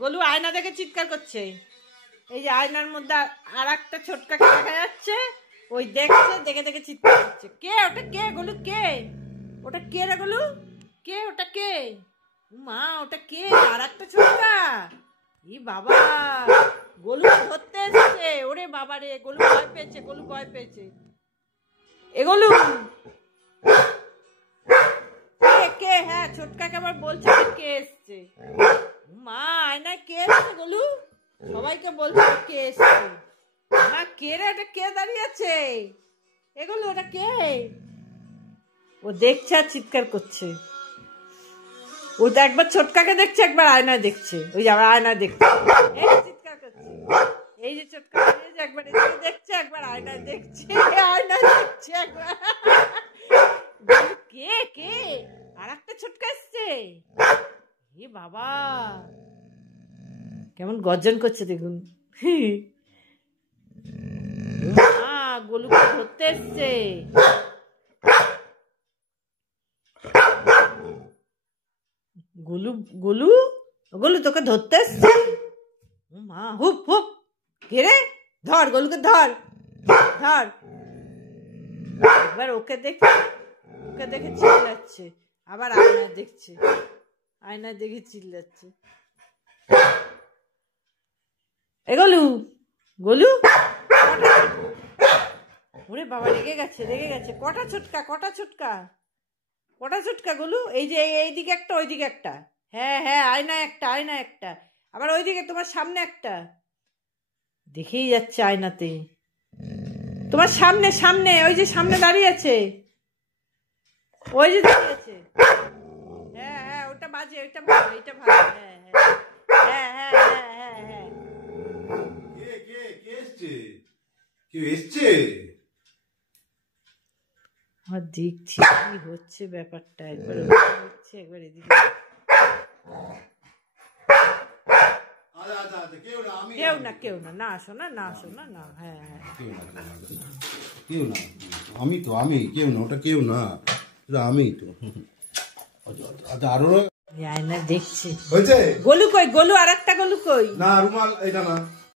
গোলু আয়না দেখে চিৎকার করছে। এই যে আয়নার মধ্যে আর একটা ছোটকাকে দেখা যাচ্ছে, ওই দেখছে, দেখে দেখে চিৎকার করছে। কে ওটা? কে গোলু? কে ওটা? কে রে গোলু? কে ওটা? কে মা? ওটা কে? আর একটা ছোটকা? ই বাবা, গোলু ধরতে এসেছে। ওরে বাবা রে, গোলু ভয় পেয়েছে, গোলু ভয় পেয়েছে। এ গোলু কে? হ্যাঁ, ছোটকাকে আবার বলছে কে এসছে। মা আয়নায় কে এসছে গোলু? সবাইকে বলছে কে এসছে। মা কে রে? ওটা কে দাঁড়িয়ে আছে? এগুলো ওটা কে? ও দেখছে আর চিৎকার করছে। ও তো একবার ছোটকাকে দেখছে, একবার আয়নায় দেখছে। ওই যে আবার আয়নায় দেখছে, এই চিৎকার করছে। এই যে ছোটকা একবার এদিকে দেখছে, একবার আয়নায় দেখছে, আয়নায় দেখছে একবার। কে কে? আর একটা ছোটকা এসছে। এ বাবা, কেমন গর্জন করছে দেখুন। গোলুকে ধরতে এসছে। গোলু গোলু গোলু তোকে ধরতে এসছে। মা হুপ হুপ, কে রে? ধর গোলুকে, ধর ধর। একবার ওকে দেখে চিল্লাচ্ছে, আবার আয়নায় দেখছে, আয়নায় দেখে চিল্লাচ্ছে। এ গোলু গোলু, ওরে বাবা, রেগে গেছে। কটা ছোটকা গোলু? এই যে এইদিকে একটা, ওইদিকে একটা। হ্যাঁ, আয়না একটা, আবার ওইদিকে তোমার সামনে একটা। দেখেই যাচ্ছে আয়নাতে। তোমার সামনে ওই যে সামনে দাঁড়িয়ে আছে, ওই যে দাঁড়িয়ে আছে। হ্যাঁ, ওটা বাজে, ওইটা ভালো, এইটা ভালো। হ্যাঁ। দেখছি কি হচ্ছে ব্যাপারটা। একবার হচ্ছে, একবার এদিকে। কেউ না, আসো না। হ্যাঁ, কেউ না, আমি কেউ না, ওটা কেউ না, আমি তো। আচ্ছা, আরো আয়না দেখছি। হয়েছে? গোলু কই? গোলু আর একটা গোলু কই? না, রুমাল এটা না।